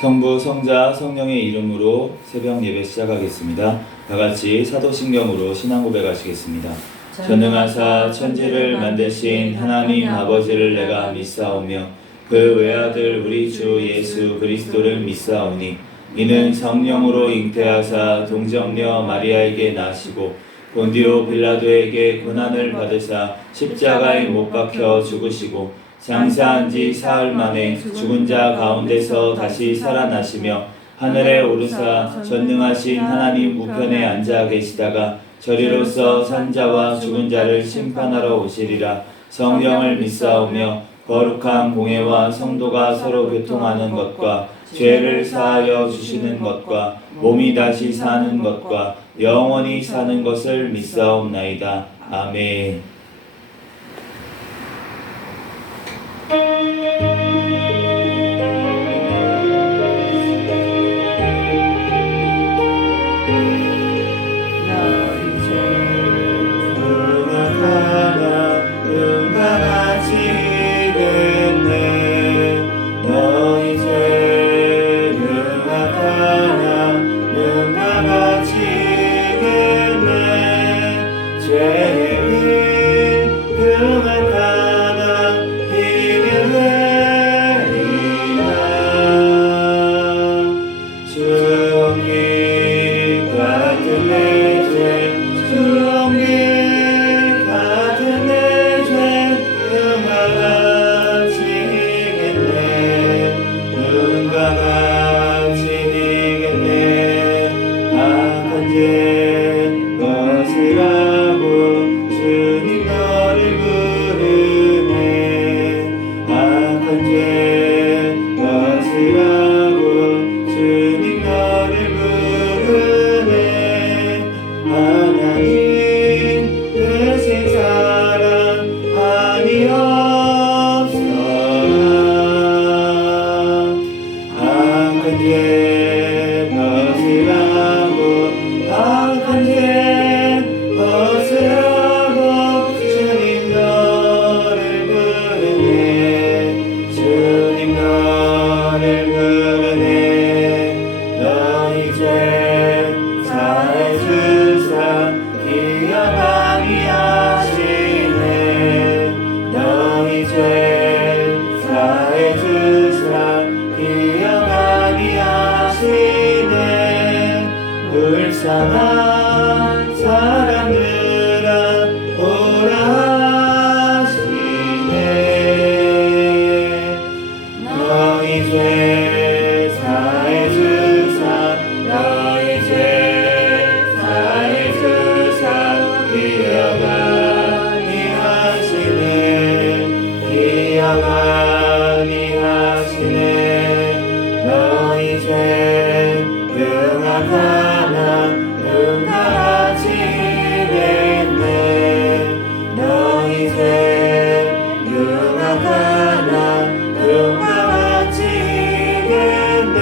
성부, 성자, 성령의 이름으로 새벽 예배 시작하겠습니다. 다같이 사도신경으로 신앙 고백하시겠습니다. 전능하사 천지를 만드신 하나님 아버지를 내가 믿사오며 그 외아들 우리 주 예수 그리스도를 믿사오니 이는 성령으로 잉태하사 동정녀 마리아에게 나시고 본디오 빌라도에게 고난을 받으사 십자가에 못 박혀 죽으시고 장사한 지 사흘 만에 죽은 자 가운데서 다시 살아나시며 하늘에 오르사 전능하신 하나님 우편에 앉아 계시다가 저리로서 산자와 죽은 자를 심판하러 오시리라. 성령을 믿사오며 거룩한 공회와 성도가 서로 교통하는 것과 죄를 사하여 주시는 것과 몸이 다시 사는 것과 영원히 사는 것을 믿사옵나이다. 아멘. 불쌍한 사람들아 오라 하시네. 너희 죄 사해 주사 너희 죄 사해 주사 기억하니 하시네. 기억하니 하시네. 너희 죄 용악하나 응답하지 겠네. 너희 죄 용악하나 응답하지 겠네.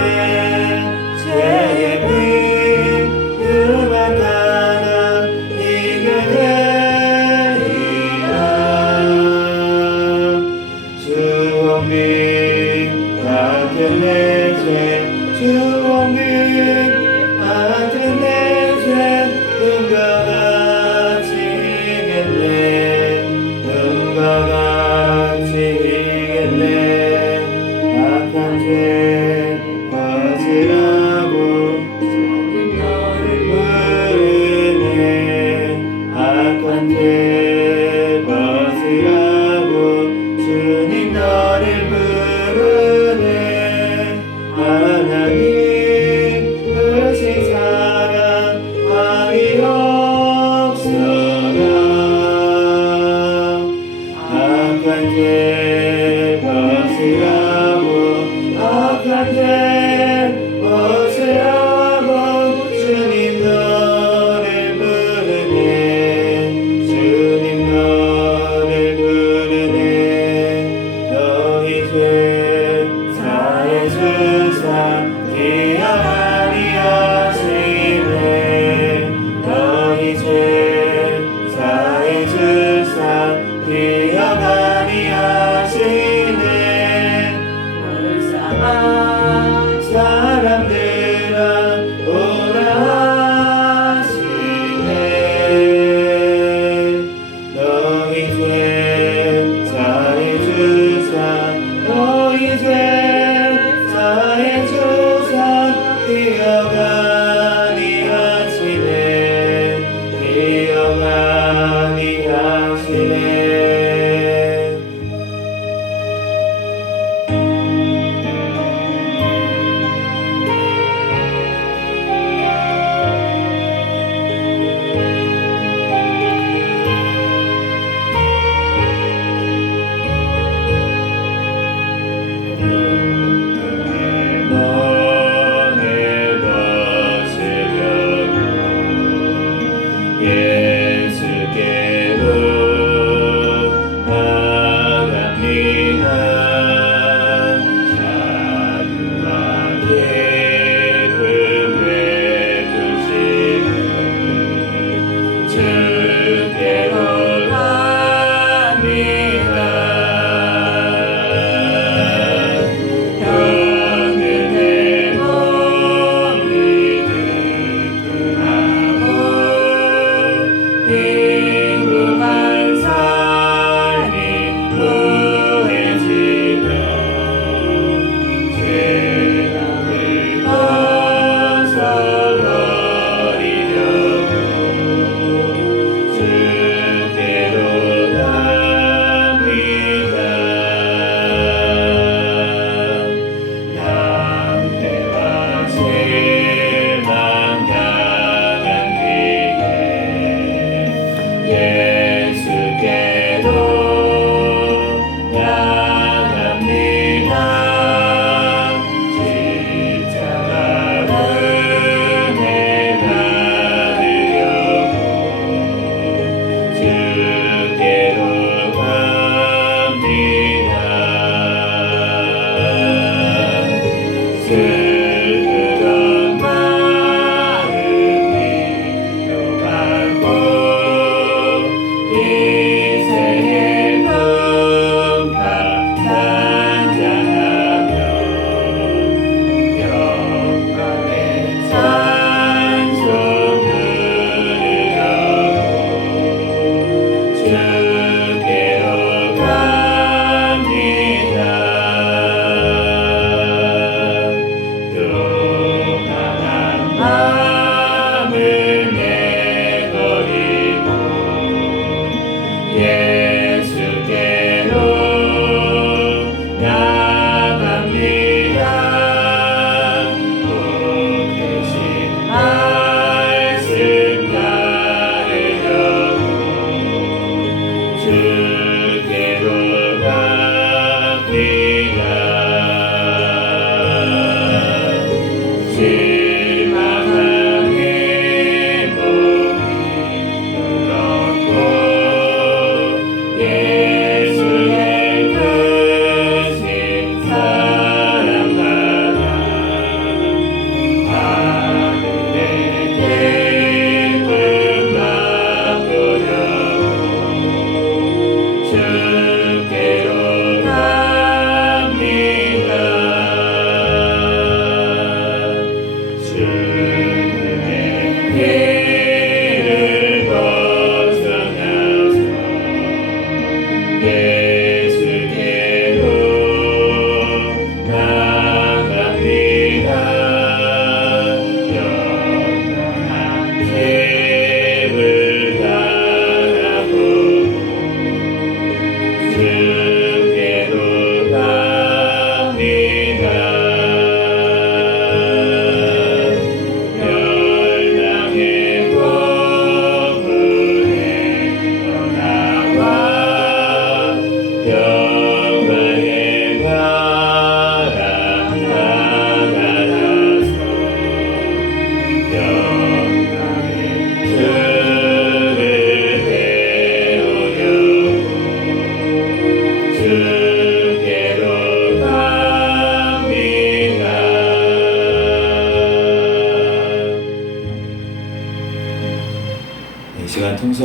죄의 빚 용악하나 이게 되리라. 주홍빛 같은 내 죄 주홍빛 같은 내 죄 눈과 같이겠네. 눈과 같이겠네. 악한 죄 벗으라고 주님 너를 부르네. 악한 죄 벗으라고 주님 너를 부르네.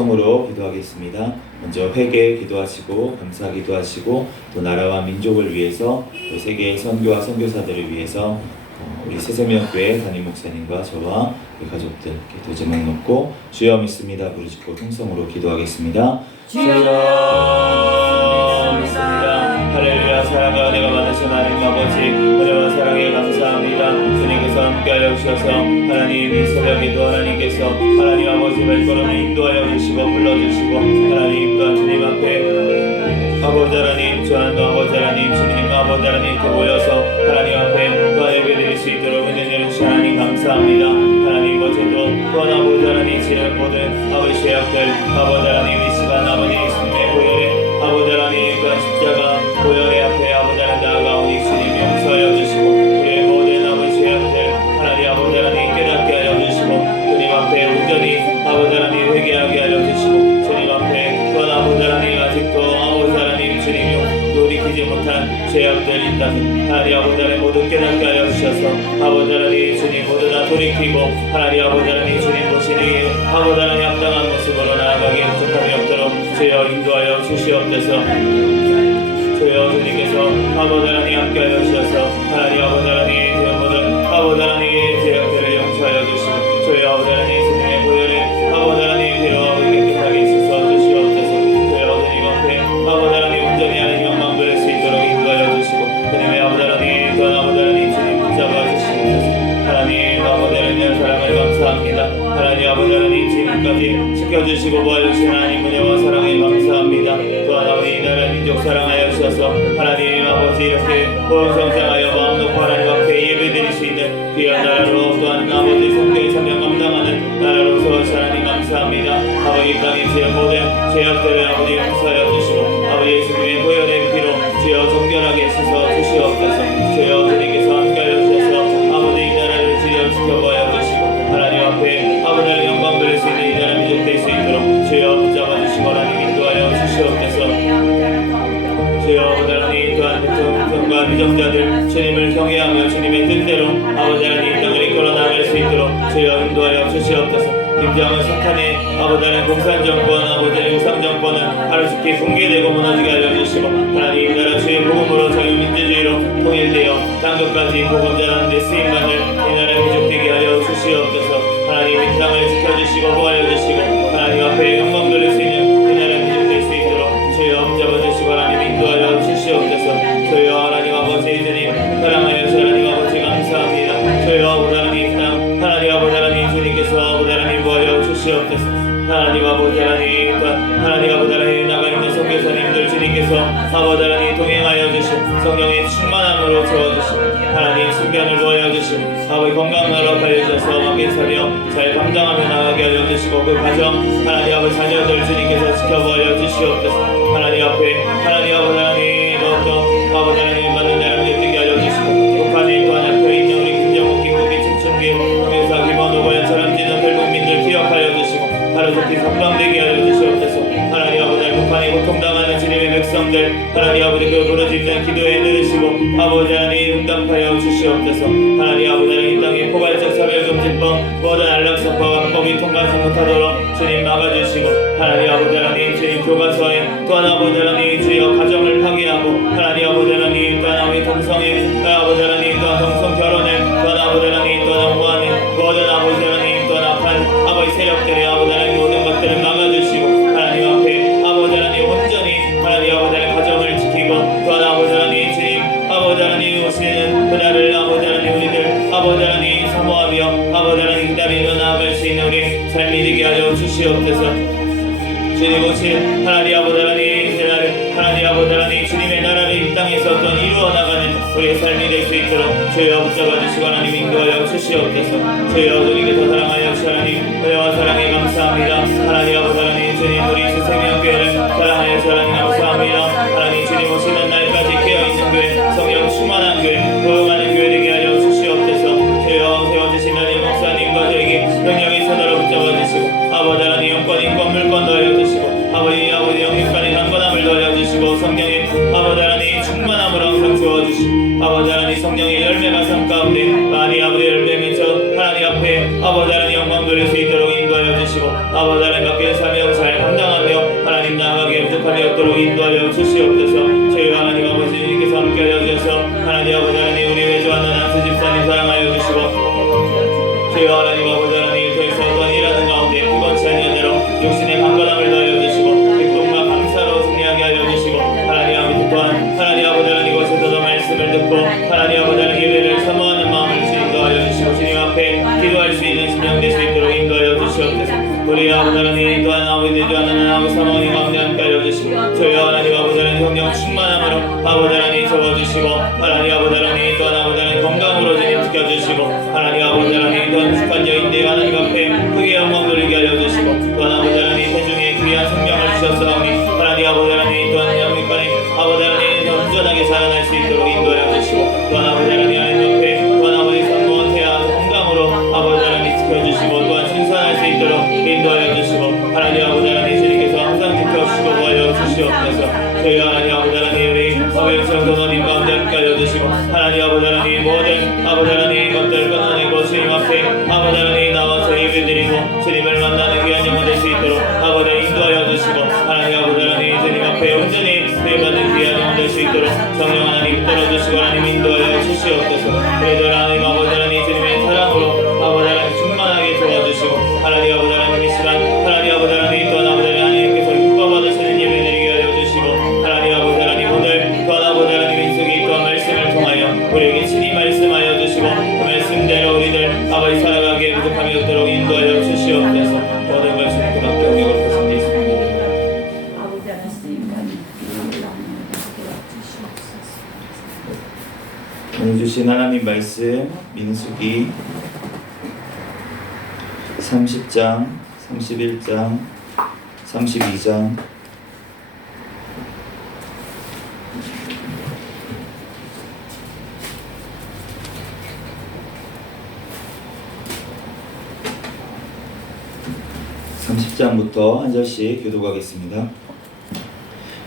통성으로 기도하겠습니다. 먼저 회개 기도하시고 감사 기도하시고 또 나라와 민족을 위해서 또 세계의 선교와 선교사들을 위해서 우리 새생명교회 담임 목사님과 저와 우리 가족들 기도 제목 놓고 주여 믿습니다 부르짖고 통성으로 기도하겠습니다. 주여 믿습니다. 할렐루야. 사랑과 은혜가 많으신 하나님 아버지 은혜와 사랑에 감사합니다. 주님께서 함께하여 주셔서 하나님 이 새벽에도 하나님께서 하나님 아버지 발걸음을 인도하여 주시고 불러주시고 하나님 또한 주님 앞에 아버지 하나님 주한도 아버지 하나님 주님 아버지 하나님 모여서 하나님 앞에 또한 예배드릴 수 있도록 은혜 주신 하나님 감사합니다. 하나님 어제도 또한 아버지 하나님 지는 모든 아버지 죄악들 아버지 하나님 이 시간 아버지 예수님의 보혈에 아버지 하나님 또한 십자가 보혈의 앞에 아버지 하나님 나아가오니 주님 용서하여 주시고 우리의 모든 아버지 죄악들 하나님 아버지 하나님 깨닫게 하여 주시고 주님 앞에 온전히 아버지 하나님 회개하게 하여 주시고 주님 앞에 또한 아버지 하나님 아직도 아버지 하나님 주님 돌이키지 못한 죄악들 있다면 하나님 아버지 하나님 모두 깨닫게 하여 주셔서 아버지 하나님 주님 모두 다 돌이키고 하나님 아버지 하나님 주님 보시니 아버지 하나님 합당한 모습으로 나아가기 부족함이 없도록 주여 인도하여 주시옵소서. 주여 주님께서 아버지 하나님 함께하여 주셔서 하나님 아버지 하나님 주여 모든 아버지 하나님의 죄악들을 용서하여 주시고 주여 아버지 하나님 주님의 보혈에 아버지 하나님 비로 깨끗하게 씻어 주시옵소서. 주여 주님 앞에 아버지 하나님 온전히 하나님 영광 드릴 수 있도록 인도하여 주시고 주님의 아버지 하나님 또한 아버지 하나님 주님 붙잡아 주시옵소서. 하나님 아버지 하나님의 사랑을 감사합니다. 하나님 아버지 하나님 지금까지 지켜주시고 보아주신 하나님 은혜와 사랑에 감사합니다. 또한 아버지 이 나라 민족 사랑하여 주셔서 하나님 아버지 이렇게 성장하여 마음 놓고 하나님 앞에 예배드릴 수 있는 귀한 나라로 또한 아버지 성경의 사명 감당하는 나라로서 하나님 감사합니다. 아버지 이 땅의 죄 모든 죄악들을 아버지 용서하여 주시고 아버지 예수님의 보혈의 피로 주여 정결하게 씻어 주시옵소서. 주여 주님께서 함께하여 주셔서 아버지 이 나라를 주여 지켜보아 주시고 하나님 앞에 아버지 하나님 영광 드릴 수 있는 이 나라 민족 될 수 있도록 주여 붙잡아 주시고 하나님 인도하여 주시옵소서. 주여 아버지 하나님 또한 정과 미정자들 주님을 경외하며 주님의 뜻대로 아버지 하나님 이 땅을 이끌어 나갈 수 있도록 주여 인도하여 주시옵소서. 김정은 사탄의 아버지 하나님 공산정권 아버지 하나님 우상정권은 하루속히 붕괴되고 무너지게 알려주시고 하나님 이 나라 주의 복음으로 자유민주주의로 통일되어 땅끝까지 복음 전하는 데 쓰임받을 이 나라 민족 되게 하여 주시옵소서. 하나님 이 땅을 지켜주시고 보호하여주시고 하나님 앞에 영광 돌릴 수 있는 이 나라 민족 될 수 있도록 주여 붙잡아주시고 하나님 인도하여 주시옵소서. 주여 하나님 아버지 주님 사랑하여서 하나님 아버지 감사합니다. 주여 아버지 하나님 땅 하나님 아버지 하나님 주님께서 아버지 하나님 보여 주시옵소서. 하나님 아버지 하나님 하나님 아버지 하나님 나가 있는 선교사님들 주님께서 아버지 하나님 동행하여 주시고 성령의 충만함으로 채워주시고 하나님 순간을 놓아여 주시고 아버지 건강을 허락하여 주셔서 맡긴 사명 잘 감당하며 나가게 하여 주시고 그 가정 하나님 아버지 자녀들 주님께서 지켜보아 주시옵소서. 하나님 앞에 하나님 아버지 하나님 또 아버지 하나님 받는 자를 되게 하여 주시고 북한에 또한 앞에 있는 우리 김정욱 김국기 최충기 동영사 김원호 고현처럼지는 결국민들 기억하여 주시고 하루속히 석방되게 하여 주시옵소서. 하나님 아버지 북한이 고통당하는 주님의 백성들 하나님 아버지 그 부르짖는 기도에 들으시고 아버지 하나님 응답하여 주시옵소서. 하나님 아버지 하나님 이 땅의 포괄적 차별금지법 모든 안락성과 왕법이 통과하지 못하도록 주님 막아주시고 하나님 아버지 하나님 주님 교과서에 또한 아버지 하나님 주여 가정을 파괴하고 하나님 아버지 하나님 또한 아버지 동성애 아버지 하나님 또한 동성 결혼을 또한 아버지 하나님 또한 영구하는 모든 아버지 하나님 또한 악한 아버지 세력들의 아버지 하나님 모든 것들을 막아주시고 하나님 앞에 아버지 하나님 온전히 하나님 아버지 하나님 가정을 지키고 또한 아버지 하나님 주님 아버지 하나님 오시는 그날을 아버지 하나님 우리들 아버지 하나님 사모하며 아버지 하나님 기다리며 나아갈 수 있는 우리 삶이 되게 하여 주시옵소서. 주님 오신 하나님 아버지 하나님 이스라엘 하나님 아버지 하나님 주님의 나라를 이 땅에서 어떤 이루어 나가는 우리의 삶이 될 수 있도록 주여 붙잡아 주시고 하나님 인도하여 주시옵소서. 주여 주님께서 사랑하여 주시 하나님 은혜와 사랑에 감사합니다. 하나님 아버지 하나님 주님 우리 새생명교회를 사랑하여 주시 하나님 감사합니다. 하나님 주님 오시는 날까지 깨어있는 교회 성령 충만한 교회 거룩하는 교회 되게 하여 주시옵소서. 주여 세워주신 하나님 목사님과 저에게 영영의 손으로 붙잡아 주시고 아버지 하나님 영권 인권 물권 더하여 주시고 아버지 영육간의 강건함을 더하여 주시고 성령의 아버지 하나님 충만함으로 항상 주어주시고 아버지 하나님 성령의 열매가 삶 가운데 많이 아버지 열매 맺어 하나님 앞에 아버지 하나님 영광 돌릴 수 있도록 인도하여 주시고 아버지 하나님 맡긴 사명 잘 인도하여 주시옵소서. 저희 하나님 아버지 주님께서 함께하여 주셔서 하나님 아버지 하나님 우리 외조하는 안수 집사님 사랑하여 주시고 저희 하나님 아버지 하나님 저희서 어떤 일하는 가운데 피곤치 아니하도록 육신의 강건함을 더하여 주시고 기쁨과 감사로 승리하게 하여 주시고 하나님 아버지 또한 하나님 아버지 하나님 이곳에서도 말씀을 듣고 하나님 아버지 하나님 예배를 사모하는 마음을 인도하여 주시고 주님 앞에 기도할 수 있는 심령 될 수 있도록 인도하여 주시옵소서. 우리 아버지 하나님 또한 아버지 주하는 하나님 사모님 가운데 함께하여 주시고 저희 하나님 아버지 하나님 성령 충만함으로 아버지 하나님 채워주시고 하나님 아버지 하나님 또한 아버지 하나님 건강으로 주님 지켜주시고 하나님 아버지 하나님 또한 축한 여인들 하나님 앞에 크게 영광 돌리게 하여 주시고 또한 아버지 하나님 태중에 귀한 생명을 주셨사오니 하나님 아버지 하나님 또한 영육간에 아버지 하나님 더 온전하게 자라날 수 있도록 인도하여 주시고 또한 아버지 하나님 하나님 앞에 또한 아버지 성공한 태아 건강으로 아버지 하나님 지켜주시고 또한 신선할 수 있도록 인도하여 주시고 하나님 아버지 하나님 주님께서 항상 지켜주시고 도와여 주시옵소서. 저희 하나님 아버지 하나님 우리 아버지의 도노님 가운데 함께하여 주시고 하나님 아버지 하나님 모든 아버지 하나님 것들 끊어내고 주님 앞에 아버지 하나님 나와서 예배드리고 주님을 만나는 귀한 영혼 될 수 있도록 아버지 인도하여 주시고 하나님 아버지 하나님 주님 앞에 온전히 예배받는 귀한 영혼 될 수 있도록 성령 하나님 떨어주시고 하나님 인도하여 주시옵소서. 그래도 하나님 아버지 하나님 주님의 사랑으로 아버지 하나님 충만하게 도와주시고 하나님 아버지 하나님 이 시간 하나님 아버지 하나님 또한 아버지 하나님께서 기뻐받으시는 예배드리게 하여 주시고 하나님 아버지 하나님 오늘 또한 아버지 하나님 인숙이 또한 말씀을 통하여 우리에게 친히 말씀하여 주시고 그 말씀대로 우리들 아버지 살아가기에 부족함이 없도록 인도하여 주시옵소서. 모든 것을 그밖에 영역을 하십니다. 오늘 주신 하나님 말씀 민수기 30장, 31장, 32장 부터 한 절씩 교독하겠습니다.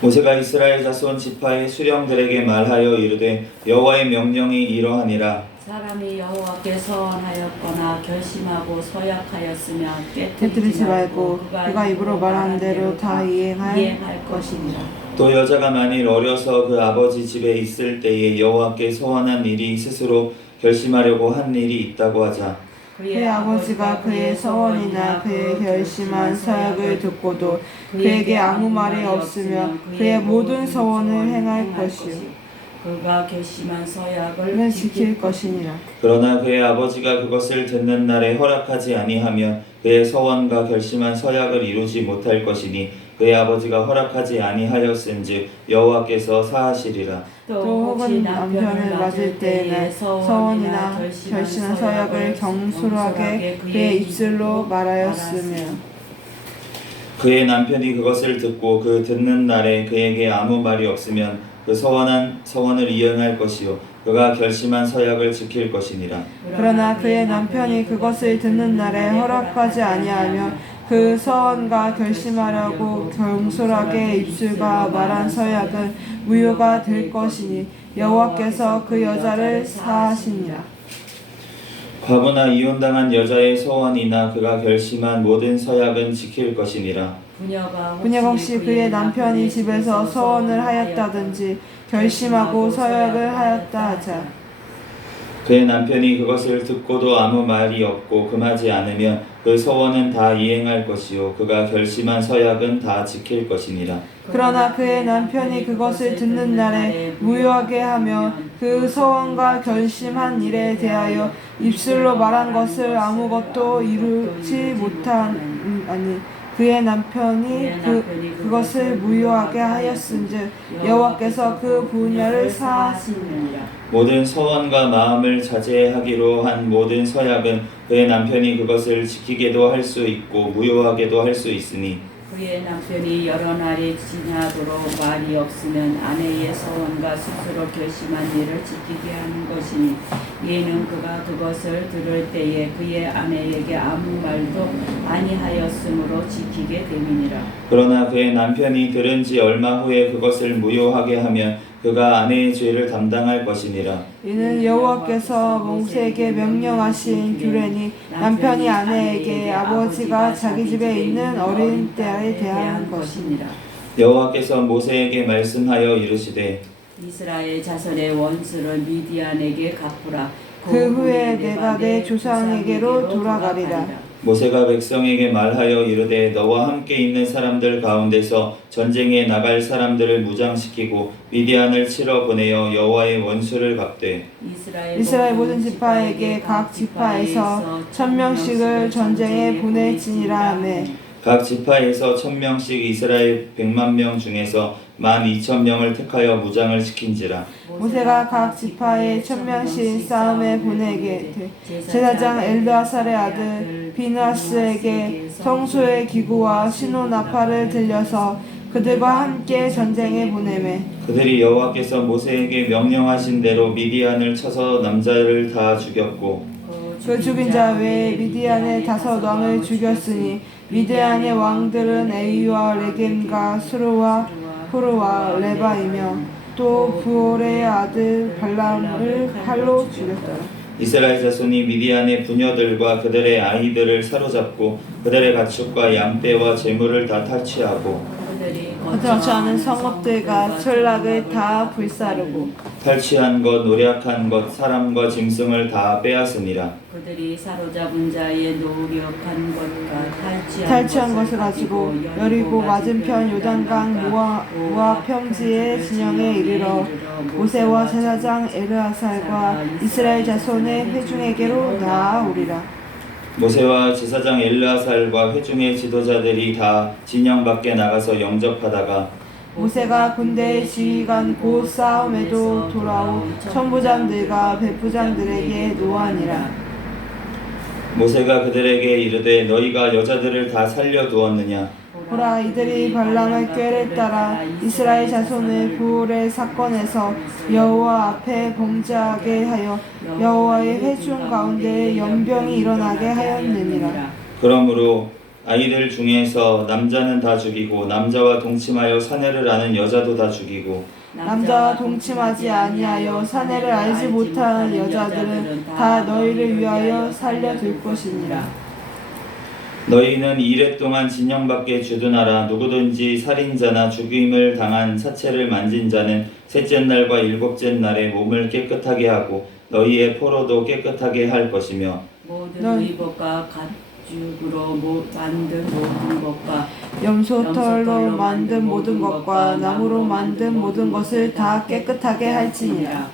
모세가 이스라엘 자손 지파의 수령들에게 말하여 이르되 여호와의 명령이 이러하니라. 사람이 여호와께 서원하였거나 결심하고 서약하였으면 깨뜨리지 말고 그가 입으로 말하는 대로 다 이행할 것이니라. 또 여자가 만일 어려서 그 아버지 집에 있을 때에 여호와께 서원한 일이 스스로 결심하려고 한 일이 있다고 하자. 그의 아버지가 그의 서원이나 그의 결심한 서약을 듣고도 그에게 아무 말이 없으며 그의 모든 서원을 행할 것이요 그가 결심한 서약을 지킬 것이니라. 그러나 그의 아버지가 그것을 듣는 날에 허락하지 아니하며 그의 서원과 결심한 서약을 이루지 못할 것이니 그의 아버지가 허락하지 아니하였은즉 여호와께서 사하시리라. 또 혹은 남편을 맞을 때에는 서원이나 결심한 서약을 경솔하게 그의 입술로 말하였으며 그의 남편이 그것을 듣고 그 듣는 날에 그에게 아무 말이 없으면 그 서원을 이행할 것이요 그가 결심한 서약을 지킬 것이니라. 그러나 그의 남편이 그것을 듣는 날에 허락하지 아니하며 그 서원과 결심하려고 경솔하게 입술과 말한 서약은 무효가 될 것이니 여호와께서 그 여자를 사하시니라. 과부나 이혼당한 여자의 서원이나 그가 결심한 모든 서약은 지킬 것이니라. 부녀가 혹시 그의 남편이 집에서 서원을 하였다든지 결심하고 서약을 하였다 하자. 그의 남편이 그것을 듣고도 아무 말이 없고 금하지 않으면 그 서원은 다 이행할 것이요 그가 결심한 서약은 다 지킬 것이니라. 그러나 그의 남편이 그것을 듣는 날에 무효하게 하며 그 서원과 결심한 일에 대하여 입술로 말한 것을 아무것도 이루지 못한 그의 남편이 그것을 무효하게 하였은즉 여호와께서 그 부녀를 사하시니라. 모든 서원과 마음을 자제하기로 한 모든 서약은 그의 남편이 그것을 지키게도 할 수 있고 무효하게도 할 수 있으니 그의 남편이 여러 날이 지나도록 말이 없으면 아내의 서원과 스스로 결심한 일을 지키게 하는 것이니 이는 그가 그것을 들을 때에 그의 아내에게 아무 말도 아니하였으므로 지키게 됨이니라. 그러나 그의 남편이 들은 지 얼마 후에 그것을 무효하게 하면 그가 아내의 죄를 담당할 것이니라. 이는 여호와께서 모세에게 명령하신 규례니 남편이 아내에게 아버지가 자기 집에 있는 어린 때에 대한 것이니라. 여호와께서 모세에게 말씀하여 이르시되 이스라엘 자손의 원수를 미디안에게 갚으라. 그 후에 내가 내 조상에게로 돌아가리라. 모세가 백성에게 말하여 이르되 너와 함께 있는 사람들 가운데서 전쟁에 나갈 사람들을 무장시키고 미디안을 치러 보내어 여호와의 원수를 갚되 이스라엘 모든 지파에게 각 지파에서 1000명씩을 전쟁에 보낼지니라 하매 각 지파에서 1000명씩 이스라엘 100만 중에서 12,000명을 택하여 무장을 시킨지라. 모세가 각 지파에 1000명씩 싸움에 보내게 되 제사장 엘르아살의 아들 비느하스에게 성소의 기구와 신호나팔을 들려서 그들과 함께 전쟁에 보내매 그들이 여호와께서 모세에게 명령하신 대로 미디안을 쳐서 남자를 다 죽였고 그 죽인 자 외에 미디안의 5왕을 죽였으니 미디안의 왕들은 에이와 레겜과 수르와 후르와 레바이며 또 부올의 아들 발람을 칼로 죽였더라. 이스라엘 자손이 미디안의 부녀들과 그들의 아이들을 사로잡고 그들의 가축과 양떼와 재물을 다 탈취하고 거처하는 성읍들과村落을 다 불사르고 탈취한 것, 노력한 것, 사람과 짐승을 다 빼앗으니라. 그들이 사로잡은 자의 노력한 것과 탈취한 것을 가지고 여리고 맞은편 요단강 모압 평지의 진영에 이르러 모세와 제사장 엘르아살과 이스라엘 자손의 회중에게로 나아오리라. 모세와 제사장 엘르아살과 회중의 지도자들이 다 진영 밖에 나가서 영접하다가 모세가 군대의 지휘관 곧 싸움에도 돌아온 천부장들과 백부장들에게 노하니라. 모세가 그들에게 이르되 너희가 여자들을 다 살려두었느냐? 보라, 이들이 발람의 꾀를 따라 이스라엘 자손을 부올의 사건에서 여호와 앞에 범죄하게 하여 여호와의 회중 가운데 연병이 일어나게 하였느니라. 그러므로 아이들 중에서 남자는 다 죽이고 남자와 동침하여 사내를 아는 여자도 다 죽이고 남자와 동침하지 아니하여 사내를 알지 못하는 여자들은 다 너희를 위하여 살려둘 것이니라. 너희는 이래 동안 진영 밖에 주둔하라. 누구든지 살인자나 죽임을 당한 사체를 만진 자는 셋째 날과 일곱째 날에 몸을 깨끗하게 하고 너희의 포로도 깨끗하게 할 것이며 모든 의복과 가죽으로 만든 모든 것과 염소털로 만든 모든 것과 나무로 만든 모든 것을 다 깨끗하게 할지니라.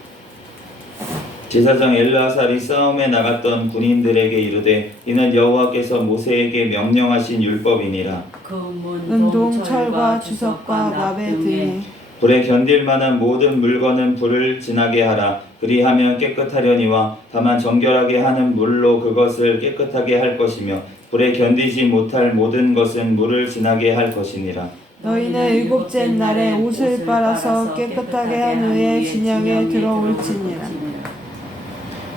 제사장 엘르아살이 싸움에 나갔던 군인들에게 이르되 이는 여호와께서 모세에게 명령하신 율법이니라. 은동, 철과 주석과 나베 등에 불에 견딜 만한 모든 물건은 불을 지나게 하라. 그리하면 깨끗하려니와 다만 정결하게 하는 물로 그것을 깨끗하게 할 것이며 불에 견디지 못할 모든 것은 물을 지나게 할 것이니라. 너희는 일곱째 날에 옷을 빨아서 깨끗하게 한 후에 진영에 들어올지니라.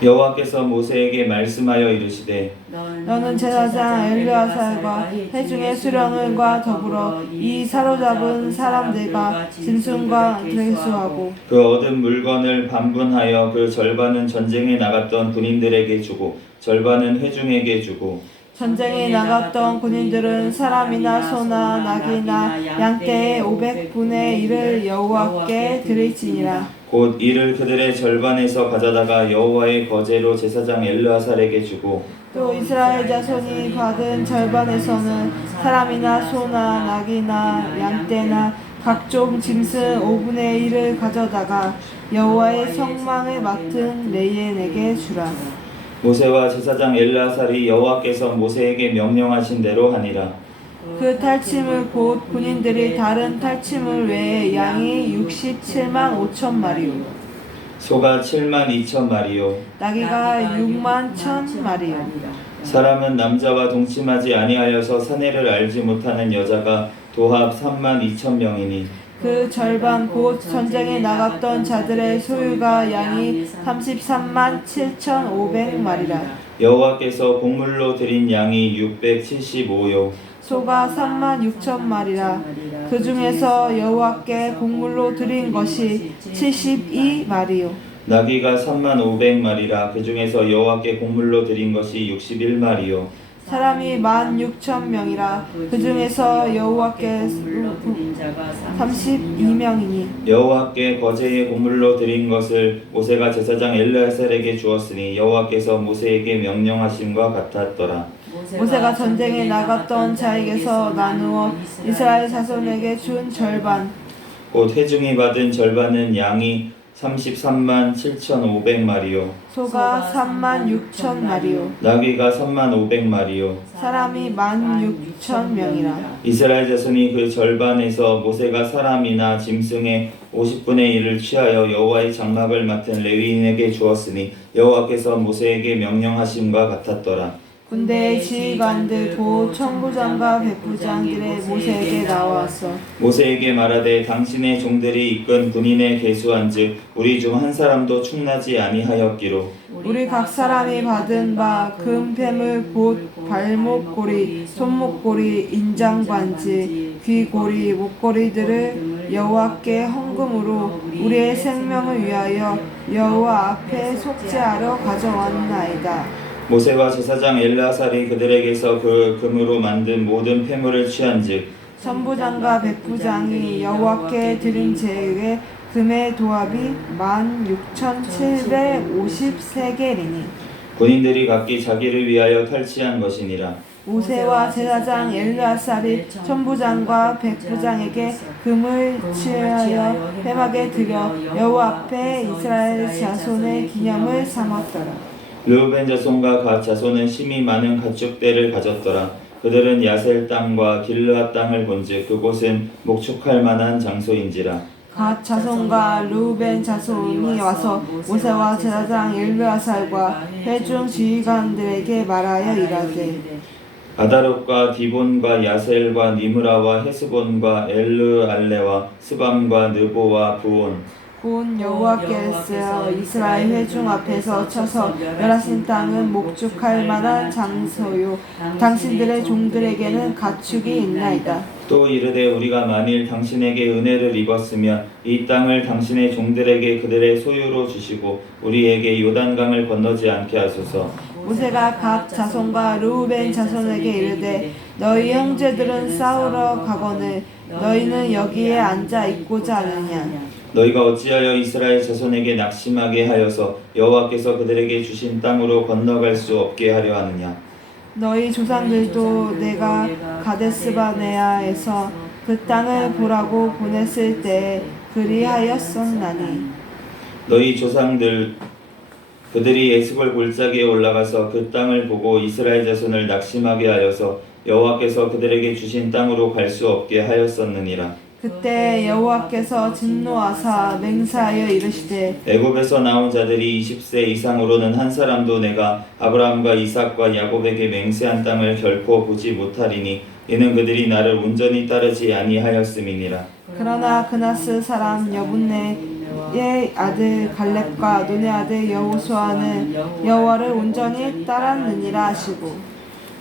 여호와께서 모세에게 말씀하여 이르시되 너는 제사장 엘르아살과 회중의 수령들과 더불어 이 사로잡은 사람들과 짐승과 들수하고 그 얻은 물건을 반분하여 그 절반은 전쟁에 나갔던 군인들에게 주고 절반은 회중에게 주고 전쟁에 나갔던 군인들은 사람이나 소나 낙이나 양떼의 500분의 1을 여호와께 드릴지니라. 곧 이를 그들의 절반에서 가져다가 여호와의 거제로 제사장 엘르아살에게 주고 또 이스라엘 자손이 받은 절반에서는 사람이나 소나 낙이나 양떼나 각종 짐승 5분의 1을 가져다가 여호와의 성망을 맡은 레이엔에게 주라. 모세와 제사장 엘르아살이 여호와께서 모세에게 명령하신 대로 하니라. 그 탈취물 곧 군인들이 다른 탈취물 외에 양이 67만 5천 마리요 소가 7만 2천 마리요 나귀가 6만 1천 마리요 사람은 남자와 동침하지 아니하여서 사내를 알지 못하는 여자가 도합 3만 2천 명이니 그 절반 곧 전쟁에 나갔던 자들의 소유가 양이 33만 7,500마리라. 여호와께서 곡물로 드린 양이 675요 소가 3만 6천 마리라. 그 중에서 여호와께 곡물로 드린 것이 72마리요. 나귀가 3만 500마리라. 그 중에서 여호와께 곡물로 드린 것이 61마리요 사람이 16,000명이라. 그 중에서 여호와께 32명이니 여호와께 거제의 곡물로 드린 것을 모세가 제사장 엘르아살에게 주었으니 여호와께서 모세에게 명령하심과 같았더라. 모세가 전쟁에 나갔던 자에게서 나누어 이스라엘 자손에게 준 절반 곧 회중이 받은 절반은 양이 33만 7,500마리요 소가 36,000마리요 나귀가 3만 500마리요 사람이 16,000명이라. 이스라엘 자손이 그 절반에서 모세가 사람이나 짐승의 50분의 1을 취하여 여호와의 장막을 맡은 레위인에게 주었으니 여호와께서 모세에게 명령하심과 같았더라. 군대의 지휘관들 곧 천부장과 백부장들의 모세에게 나와서 모세에게 말하되 당신의 종들이 이끈 군인의 계수한즉 우리 중 한 사람도 충나지 아니하였기로 우리 각 사람이 받은 바 금패물 곧 발목고리, 손목고리, 인장반지, 귀고리, 목고리들을 여호와께 헌금으로 우리의 생명을 위하여 여호와 앞에 속죄하러 가져왔나이다. 모세와 제사장 엘르아살이 그들에게서 그 금으로 만든 모든 폐물을 취한즉 천부장과 백부장이 여호와께 드린 제의 금의 도합이 16,753개리니 군인들이 각기 자기를 위하여 탈취한 것이니라. 모세와 제사장 엘르아살이 천부장과 백부장에게 금을 취하여 회막에 들여 여호와 앞에 이스라엘 자손의 기념을 삼았더라. 르우벤 자손과 갓 자손은 심히 많은 가축대를 가졌더라. 그들은 야셀 땅과 길르앗 땅을 본즉 그곳은 목축할 만한 장소인지라. 갓 자손과 르우벤 자손이 와서 모세와 제사장 엘르아살과 회중 지휘관들에게 말하여 이르되 아다롯과 디본과 야셀과 니므라와 헤스본과 엘르알레와 스밤과 느보와 부온 곧 여호와께서 이스라엘 회중 앞에서 쳐서 멸하신 땅은 목축할 만한 장소요 당신들의 종들에게는 가축이 있나이다. 또 이르되 우리가 만일 당신에게 은혜를 입었으면 이 땅을 당신의 종들에게 그들의 소유로 주시고 우리에게 요단강을 건너지 않게 하소서. 모세가 갓 자손과 르우벤 자손에게 이르되 너희 형제들은 싸우러 가거늘 너희는 여기에 앉아 있고자 하느냐. 너희가 어찌하여 이스라엘 자손에게 낙심하게 하여서 여호와께서 그들에게 주신 땅으로 건너갈 수 없게 하려 하느냐. 너희 조상들도 내가 가데스바네아에서 그 땅을 보라고 보냈을 때 그리하였었나니 너희 조상들 그들이 에스골 골짜기에 올라가서 그 땅을 보고 이스라엘 자손을 낙심하게 하여서 여호와께서 그들에게 주신 땅으로 갈 수 없게 하였었느니라. 그때 여호와께서 진노하사 맹세하여 이르시되 애굽에서 나온 자들이 20세 이상으로는 한 사람도 내가 아브라함과 이삭과 야곱에게 맹세한 땅을 결코 보지 못하리니 이는 그들이 나를 온전히 따르지 아니하였음이니라. 그러나 그나스 사람 여분네의 아들 갈렙과 눈의 아들 여호수아는 여호와를 온전히 따랐느니라 하시고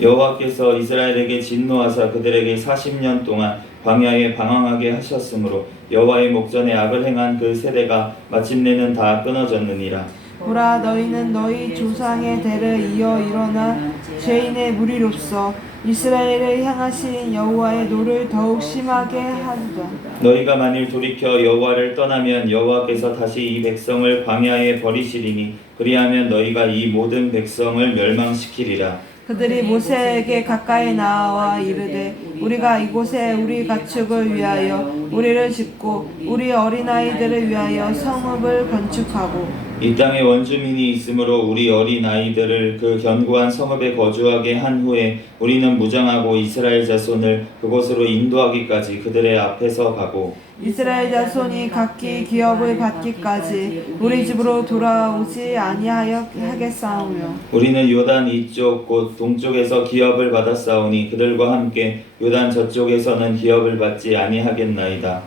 여호와께서 이스라엘에게 진노하사 그들에게 40년 동안 광야에 방황하게 하셨으므로 여호와의 목전에 악을 행한 그 세대가 마침내는 다 끊어졌느니라. 보라 너희는 너희 조상의 대를 이어 일어나 죄인의 무리로서 이스라엘을 향하신 여호와의 노를 더욱 심하게 하리라. 너희가 만일 돌이켜 여호와를 떠나면 여호와께서 다시 이 백성을 광야에 버리시리니 그리하면 너희가 이 모든 백성을 멸망시키리라. 그들이 모세에게 가까이 나와 이르되 우리가 이곳에 우리 가축을 위하여 우리를 짓고 우리 어린아이들을 위하여 성읍을 건축하고 이 땅에 원주민이 있으므로 우리 어린아이들을 그 견고한 성읍에 거주하게 한 후에 우리는 무장하고 이스라엘 자손을 그곳으로 인도하기까지 그들의 앞에서 가고 이스라엘 자손이 각기 기업을 받기까지 우리 집으로 돌아오지 아니하여 하겠사오며 우리는 요단 이쪽 곧 동쪽에서 기업을 받았사오니 그들과 함께 요단 저쪽에서는 기업을 받지 아니하겠나이다.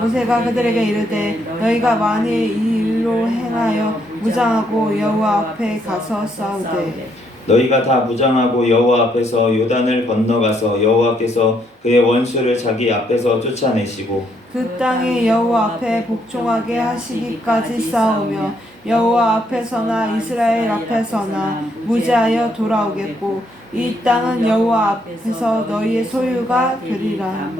모세가 그들에게 이르되 너희가 만일 이 일로 행하여 무장하고 여호와 앞에 가서 싸우되 너희가 다 무장하고 여호와 앞에서 요단을 건너가서 여호와께서 그의 원수를 자기 앞에서 쫓아내시고 그 땅이 여호와 앞에 복종하게 하시기까지 싸우며 여호와 앞에서나 이스라엘 앞에서나 무지하여 돌아오겠고 이 땅은 여호와 앞에서 너희의 소유가 되리라.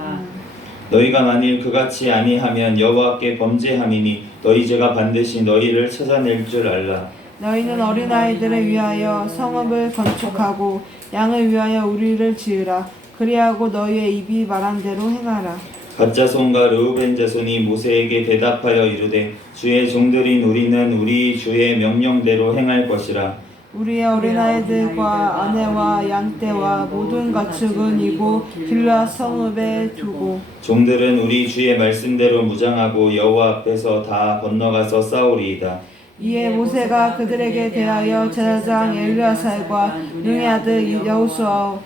너희가 만일 그같이 아니하면 여호와께 범죄함이니 너희 죄가 반드시 너희를 찾아낼 줄 알라. 너희는 어린아이들을 위하여 성읍을 건축하고 양을 위하여 우리를 지으라. 그리하고 너희의 입이 말한 대로 행하라. 갓 자손과 르우벤 자손이 모세에게 대답하여 이르되 주의 종들인 우리는 우리 주의 명령대로 행할 것이라. 우리의 어린아이들과 아내와 양떼와 모든 가축은 이곳 길르앗 성읍에 두고 종들은 우리 주의 말씀대로 무장하고 여호와 앞에서 다 건너가서 싸우리이다. 이에 모세가 그들에게 대하여 제사장 엘르아살과 눈의 아들 여호수아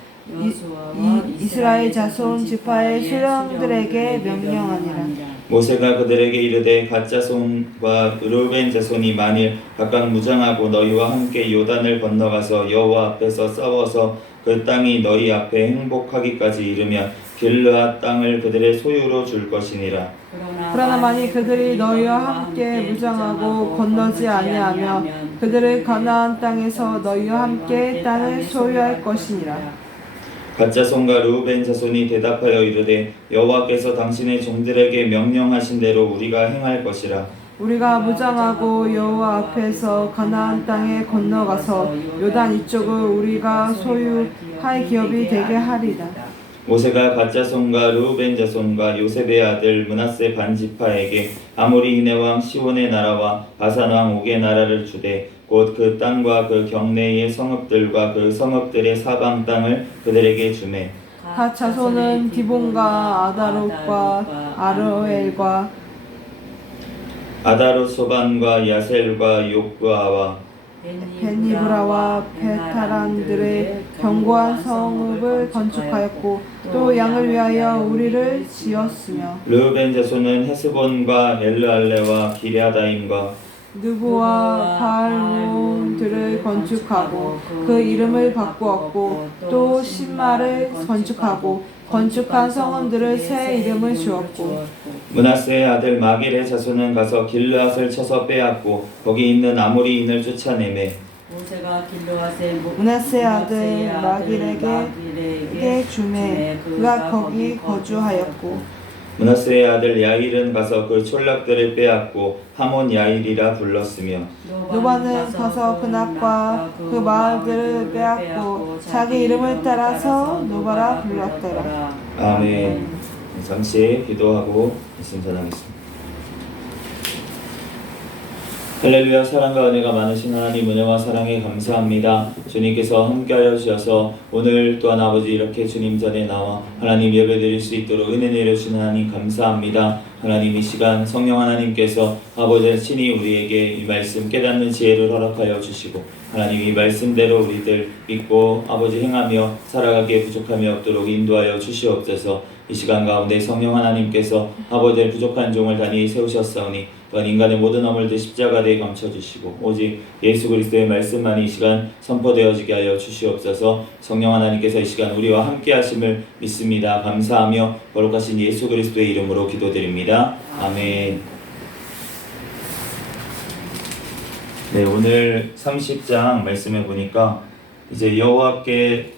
이스라엘 자손 지파의 수령들에게 명령하니라. 모세가 그들에게 이르되 갓 자손과 르우벤 자손이 만일 각각 무장하고 너희와 함께 요단을 건너가서 여호와 앞에서 싸워서 그 땅이 너희 앞에 행복하기까지 이르면 길르앗 땅을 그들의 소유로 줄 것이니라. 그러나 만일 그들이 너희와 함께 무장하고 건너지 아니하면 그들을 가나안 땅에서 너희와 함께 땅을 소유할 것이니라. 갓 자손과 르우벤 자손이 대답하여 이르되 여호와께서 당신의 종들에게 명령하신 대로 우리가 행할 것이라. 우리가 무장하고 여호와 앞에서 가나안 땅에 건너가서 요단 이쪽을 우리가 소유할 기업이 되게 하리라. 모세가 갓 자손과 르우벤 자손과 요셉의 아들 므낫세 반지파에게 아모리 이네 왕 시온의 나라와 바산 왕 옥의 나라를 주되 곧 그 땅과 그 경내의 성읍들과 그 성읍들의 사방 땅을 그들에게 주매 갓 자손은 디본과 아다롯과 아르엘과 아다롯 소반과 야셀과 욕부아와 벤이브라와 베타란들의 견고한 성읍을 건축하였고 또 양을 위하여 우리를 지었으며 르우벤 자손은 헤스본과 엘르알레와 기랴다임과 느부와 바알몬들을 건축하고 그 이름을 바꾸었고 또 신마를 건축하고 건축한 성읍들을 새 이름을 주었고 므낫세의 아들 마길의 자손은 가서 길르앗을 쳐서 빼앗고 거기 있는 아모리인을 쫓아내매 모세가 길르앗의 므낫세 아들 마길에게 주매 그가 거기 거주하였고 므낫세의 아들 야일은 가서 그 촌락들을 빼앗고 하몬 야일이라 불렀으며 노바는 가서 그낙과 그 마을들을 빼앗고 자기 이름을 따라서 노바라 불렀더라. 아멘. 잠시 기도하고 말씀 전하겠습니다. 할렐루야. 사랑과 은혜가 많으신 하나님 은혜와 사랑에 감사합니다. 주님께서 함께하여 주셔서 오늘 또한 아버지 이렇게 주님 전에 나와 하나님 예배드릴 수 있도록 은혜 내려주신 하나님 감사합니다. 하나님 이 시간 성령 하나님께서 아버지 친히 우리에게 이 말씀 깨닫는 지혜를 허락하여 주시고 하나님 이 말씀대로 우리들 믿고 아버지 행하며 살아가기에 부족함이 없도록 인도하여 주시옵소서. 이 시간 가운데 성령 하나님께서 아버지의 부족한 종을 단히 세우셨사오니 또한 인간의 모든 허물들 십자가대에 감춰주시고 오직 예수 그리스도의 말씀만이 이 시간 선포되어지게 하여 주시옵소서. 성령 하나님께서 이 시간 우리와 함께 하심을 믿습니다. 감사하며 거룩하신 예수 그리스도의 이름으로 기도드립니다. 아멘. 네, 오늘 30장 말씀해 보니까 이제 여호와께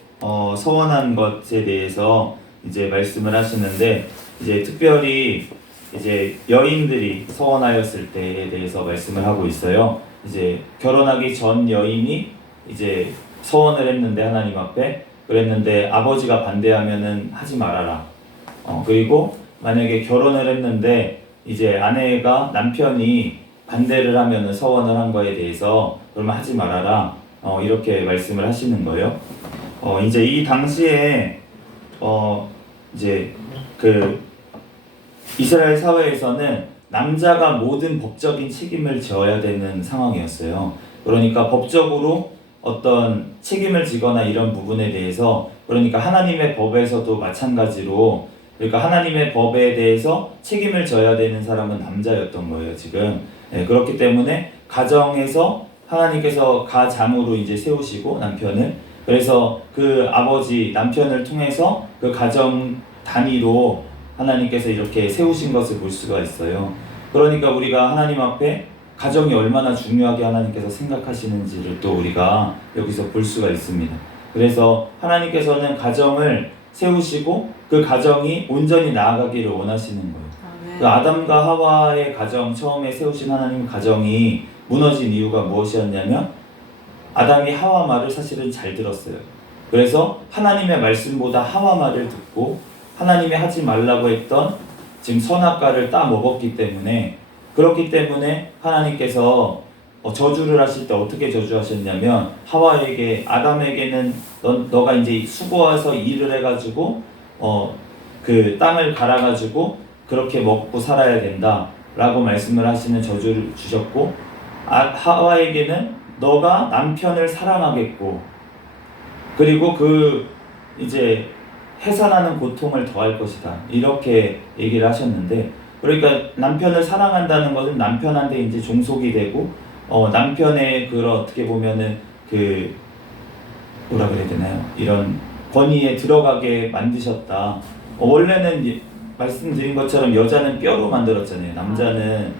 서원한 것에 대해서 이제 말씀을 하시는데 이제 특별히 이제 여인들이 서원하였을 때에 대해서 말씀을 하고 있어요. 이제 결혼하기 전 여인이 이제 서원을 했는데 하나님 앞에 그랬는데 아버지가 반대하면은 하지 말아라. 그리고 만약에 결혼을 했는데 이제 아내가 남편이 반대를 하면은 서원을 한 거에 대해서 그러면 하지 말아라. 이렇게 말씀을 하시는 거예요. 이제 이 당시에 이제 그 이스라엘 사회에서는 남자가 모든 법적인 책임을 져야 되는 상황이었어요. 그러니까 법적으로 어떤 책임을 지거나 이런 부분에 대해서 그러니까 하나님의 법에서도 마찬가지로 그러니까 하나님의 법에 대해서 책임을 져야 되는 사람은 남자였던 거예요, 지금. 네, 그렇기 때문에 가정에서 하나님께서 가장으로 이제 세우시고 남편을 그래서 그 아버지 남편을 통해서 그 가정 단위로 하나님께서 이렇게 세우신 것을 볼 수가 있어요. 그러니까 우리가 하나님 앞에 가정이 얼마나 중요하게 하나님께서 생각하시는지를 또 우리가 여기서 볼 수가 있습니다. 그래서 하나님께서는 가정을 세우시고 그 가정이 온전히 나아가기를 원하시는 거예요. 그 아담과 하와의 가정, 처음에 세우신 하나님 가정이 무너진 이유가 무엇이었냐면 아담이 하와 말을 사실은 잘 들었어요. 그래서 하나님의 말씀보다 하와 말을 듣고 하나님이 하지 말라고 했던 지금 선악과를 따 먹었기 때문에, 그렇기 때문에 하나님께서 저주를 하실 때 어떻게 저주하셨냐면 하와에게, 아담에게는 너가 이제 수고해서 일을 해가지고 그 땅을 갈아가지고 그렇게 먹고 살아야 된다 라고 말씀을 하시는 저주를 주셨고, 하와에게는 너가 남편을 사랑하겠고, 그리고 그 이제 해산하는 고통을 더할 것이다 이렇게 얘기를 하셨는데, 그러니까 남편을 사랑한다는 것은 남편한테 이제 종속이 되고 남편의 그런 어떻게 보면은 그 뭐라 그래야 되나요? 이런 권위에 들어가게 만드셨다. 원래는 말씀드린 것처럼 여자는 뼈로 만들었잖아요. 남자는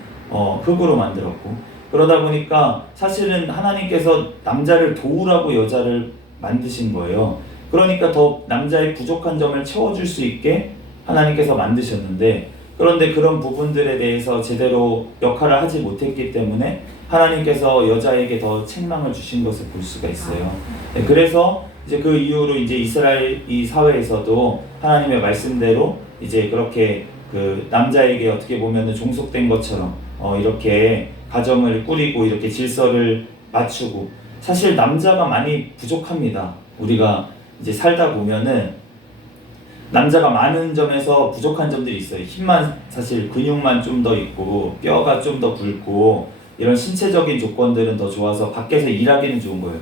흙으로 만들었고, 그러다 보니까 사실은 하나님께서 남자를 도우라고 여자를 만드신 거예요. 그러니까 더 남자의 부족한 점을 채워줄 수 있게 하나님께서 만드셨는데, 그런데 그런 부분들에 대해서 제대로 역할을 하지 못했기 때문에 하나님께서 여자에게 더 책망을 주신 것을 볼 수가 있어요. 네, 그래서 이제 그 이후로 이제 이스라엘 이 사회에서도 하나님의 말씀대로 이제 그렇게 그 남자에게 어떻게 보면은 종속된 것처럼 이렇게 가정을 꾸리고 이렇게 질서를 맞추고, 사실 남자가 많이 부족합니다. 우리가 이제 살다 보면은 남자가 많은 점에서 부족한 점들이 있어요. 힘만, 사실 근육만 좀 더 있고 뼈가 좀 더 굵고 이런 신체적인 조건들은 더 좋아서 밖에서 일하기는 좋은 거예요.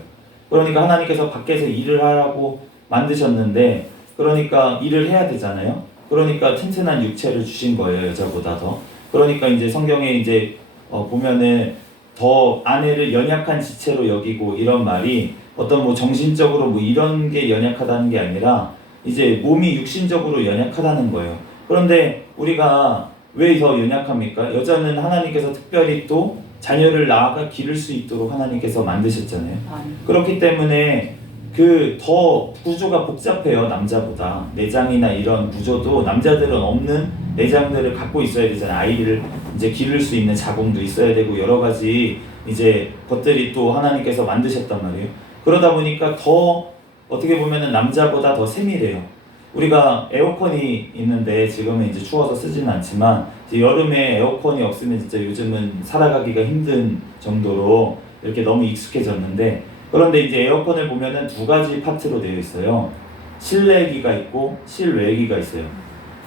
그러니까 하나님께서 밖에서 일을 하라고 만드셨는데, 그러니까 일을 해야 되잖아요. 그러니까 튼튼한 육체를 주신 거예요, 여자보다 더. 그러니까 이제 성경에 이제 보면은 더 아내를 연약한 지체로 여기고, 이런 말이 어떤 뭐 정신적으로 뭐 이런 게 연약하다는 게 아니라 이제 몸이 육신적으로 연약하다는 거예요. 그런데 우리가 왜 더 연약합니까? 여자는 하나님께서 특별히 또 자녀를 낳아가 기를 수 있도록 하나님께서 만드셨잖아요. 그렇기 때문에 그 더 구조가 복잡해요, 남자보다. 내장이나 이런 구조도 남자들은 없는 내장들을 갖고 있어야 되잖아요. 아이를 이제 기를 수 있는 자궁도 있어야 되고 여러 가지 이제 것들이 또 하나님께서 만드셨단 말이에요. 그러다 보니까 더 어떻게 보면은 남자보다 더 세밀해요. 우리가 에어컨이 있는데 지금은 이제 추워서 쓰지는 않지만 이제 여름에 에어컨이 없으면 진짜 요즘은 살아가기가 힘든 정도로 이렇게 너무 익숙해졌는데, 그런데 이제 에어컨을 보면은 두 가지 파트로 되어 있어요. 실내기가 있고 실외기가 있어요.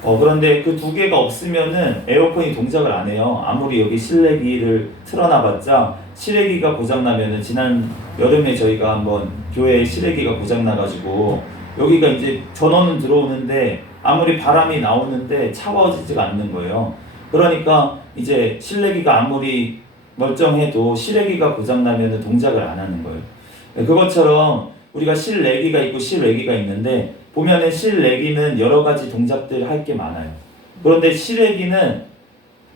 그런데 그 두 개가 없으면은 에어컨이 동작을 안 해요. 아무리 여기 실내기를 틀어놔봤자 실외기가 고장나면은, 지난 여름에 저희가 한번 교회에 실외기가 고장나가지고 여기가 이제 전원은 들어오는데 아무리 바람이 나오는데 차가워지지가 않는 거예요. 그러니까 이제 실내기가 아무리 멀쩡해도 실외기가 고장나면은 동작을 안 하는 거예요. 그것처럼 우리가 실내기가 있고 실외기가 있는데, 보면은 실내기는 여러 가지 동작들을 할 게 많아요. 그런데 실외기는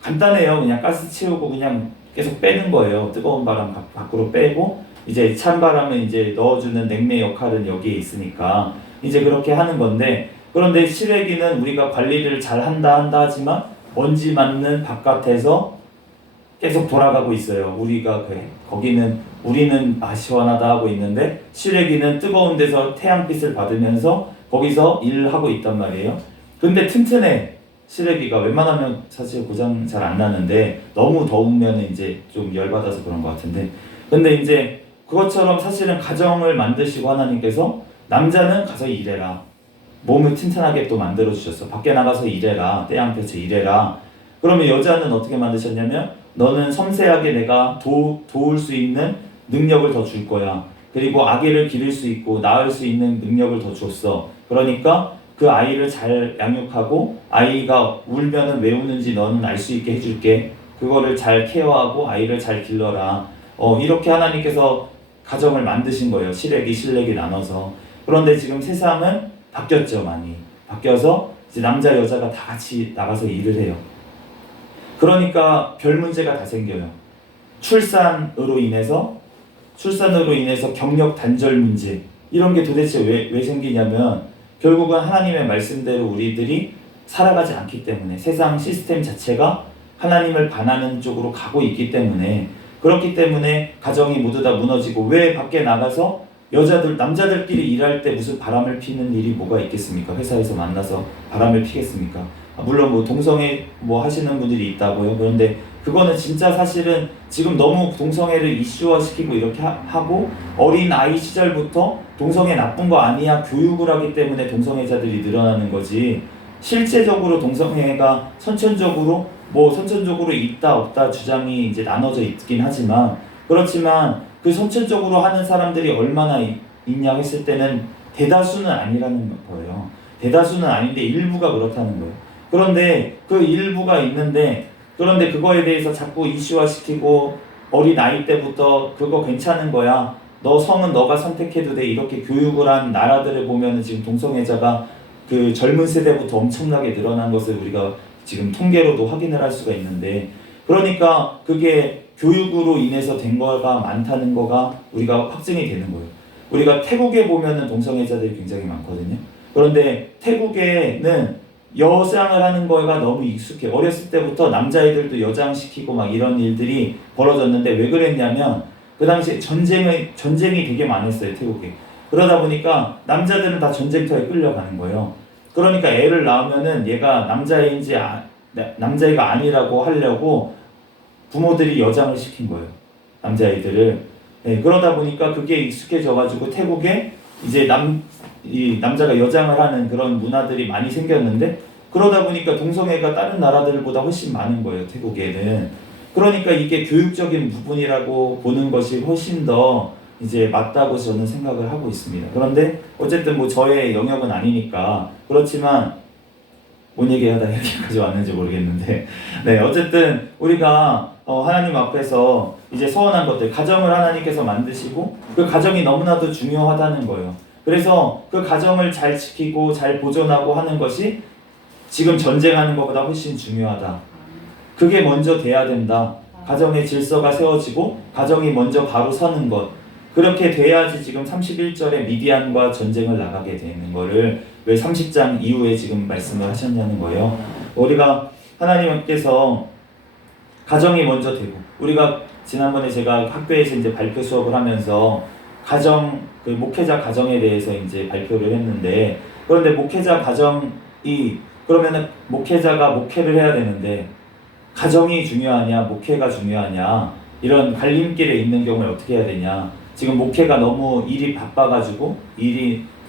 간단해요. 그냥 가스 채우고 그냥 계속 빼는 거예요. 뜨거운 바람 밖으로 빼고 이제 찬 바람은 이제 넣어주는 냉매 역할은 여기에 있으니까 이제 그렇게 하는 건데, 그런데 실외기는 우리가 관리를 잘 한다 하지만 먼지 맞는 바깥에서 계속 돌아가고 있어요. 우리가 거기는 우리는 시원하다 하고 있는데 실외기는 뜨거운 데서 태양빛을 받으면서 거기서 일을 하고 있단 말이에요. 근데 튼튼해. 실외기가 웬만하면 사실 고장 잘 안 나는데 너무 더우면 이제 좀 열받아서 그런 것 같은데, 근데 이제 그것처럼 사실은 가정을 만드시고 하나님께서 남자는 가서 일해라, 몸을 튼튼하게 또 만들어 주셨어. 밖에 나가서 일해라, 태양볕에 일해라. 그러면 여자는 어떻게 만드셨냐면, 너는 섬세하게 내가 도울 수 있는 능력을 더 줄 거야. 그리고 아기를 기를 수 있고 낳을 수 있는 능력을 더 줬어. 그러니까 그 아이를 잘 양육하고 아이가 울면은 왜 우는지 너는 알 수 있게 해줄게. 그거를 잘 케어하고 아이를 잘 길러라. 이렇게 하나님께서 가정을 만드신 거예요. 실외기, 실내기 나눠서. 그런데 지금 세상은 바뀌었죠, 많이. 바뀌어서 이제 남자, 여자가 다 같이 나가서 일을 해요. 그러니까 별 문제가 다 생겨요. 출산으로 인해서 경력 단절 문제, 이런 게 도대체 왜 생기냐면 결국은 하나님의 말씀대로 우리들이 살아가지 않기 때문에 세상 시스템 자체가 하나님을 반하는 쪽으로 가고 있기 때문에 그렇기 때문에 가정이 모두 다 무너지고 왜 밖에 나가서 남자들끼리 일할 때 무슨 바람을 피는 일이 뭐가 있겠습니까? 회사에서 만나서 바람을 피겠습니까? 물론 뭐 동성애 뭐 하시는 분들이 있다고요. 그런데 그거는 진짜 사실은 지금 너무 동성애를 이슈화시키고 이렇게 하고 어린 아이 시절부터 동성애 나쁜 거 아니야 교육을 하기 때문에 동성애자들이 늘어나는 거지 실제적으로 동성애가 선천적으로 있다 없다 주장이 이제 나눠져 있긴 하지만 그렇지만 그 선천적으로 하는 사람들이 얼마나 있냐 했을 때는 대다수는 아니라는 거예요. 대다수는 아닌데 일부가 그렇다는 거예요. 그런데 그 일부가 있는데 그런데 그거에 대해서 자꾸 이슈화시키고 어린 아이 때부터 그거 괜찮은 거야. 너 성은 너가 선택해도 돼. 이렇게 교육을 한 나라들을 보면은 지금 동성애자가 그 젊은 세대부터 엄청나게 늘어난 것을 우리가 지금 통계로도 확인을 할 수가 있는데 그러니까 그게 교육으로 인해서 된 거가 많다는 거가 우리가 확증이 되는 거예요. 우리가 태국에 보면은 동성애자들이 굉장히 많거든요. 그런데 태국에는 여장을 하는 거가 너무 익숙해. 어렸을 때부터 남자애들도 여장시키고 막 이런 일들이 벌어졌는데 왜 그랬냐면 그 당시에 전쟁이 되게 많았어요, 태국에. 그러다 보니까 남자들은 다 전쟁터에 끌려가는 거예요. 그러니까 애를 낳으면은 얘가 남자애가 아니라고 하려고 부모들이 여장을 시킨 거예요, 남자애들을. 네, 그러다 보니까 그게 익숙해져가지고 태국에 이제 남자가 여장을 하는 그런 문화들이 많이 생겼는데 그러다 보니까 동성애가 다른 나라들보다 훨씬 많은 거예요, 태국에는. 그러니까 이게 교육적인 부분이라고 보는 것이 훨씬 더 이제 맞다고 저는 생각을 하고 있습니다. 그런데 어쨌든 뭐 저의 영역은 아니니까 그렇지만 뭔 얘기하다 여기까지 왔는지 모르겠는데 네, 어쨌든 우리가 하나님 앞에서 이제 서원한 것들 가정을 하나님께서 만드시고 그 가정이 너무나도 중요하다는 거예요. 그래서 그 가정을 잘 지키고 잘 보존하고 하는 것이 지금 전쟁하는 것보다 훨씬 중요하다. 그게 먼저 돼야 된다. 가정의 질서가 세워지고 가정이 먼저 바로 서는 것. 그렇게 돼야지 지금 31절에 미디안과 전쟁을 나가게 되는 거를 왜 30장 이후에 지금 말씀을 하셨냐는 거예요. 우리가 하나님께서 가정이 먼저 되고 우리가 지난번에 제가 학교에서 이제 발표 수업을 하면서 그 목회자 가정에 대해서 이제 발표를 했는데 그런데 목회자 가정이 그러면은 목회자가 목회를 해야 되는데 가정이 중요하냐 목회가 중요하냐 이런 갈림길에 있는 경우에 어떻게 해야 되냐. 지금 목회가 너무 일이 바빠가지고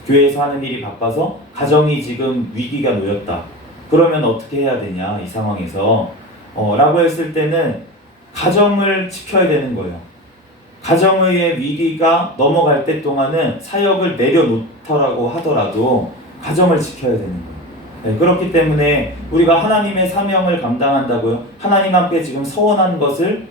교회에서 하는 일이 바빠서 가정이 지금 위기가 놓였다. 그러면 어떻게 해야 되냐 이 상황에서 라고 했을 때는 가정을 지켜야 되는 거예요. 가정의 위기가 넘어갈 때 동안은 사역을 내려놓더라고 하더라도 가정을 지켜야 되는 거예요. 네, 그렇기 때문에 우리가 하나님의 사명을 감당한다고요. 하나님 앞에 지금 서원한 것을